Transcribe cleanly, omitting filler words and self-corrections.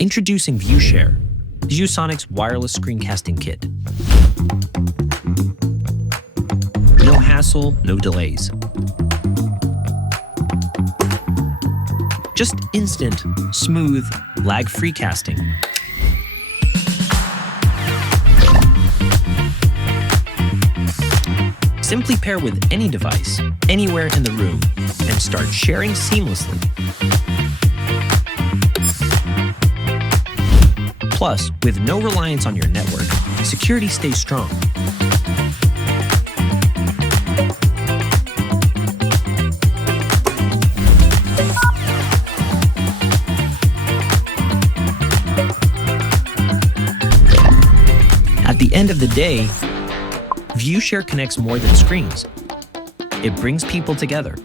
Introducing ViewShare, ViewSonic's wireless screencasting kit. No hassle, no delays. Just instant, smooth, lag-free casting. Simply pair with any device, anywhere in the room, and start sharing seamlessly. Plus, with no reliance on your network, security stays strong. At the end of the day, ViewShare connects more than screens. It brings people together.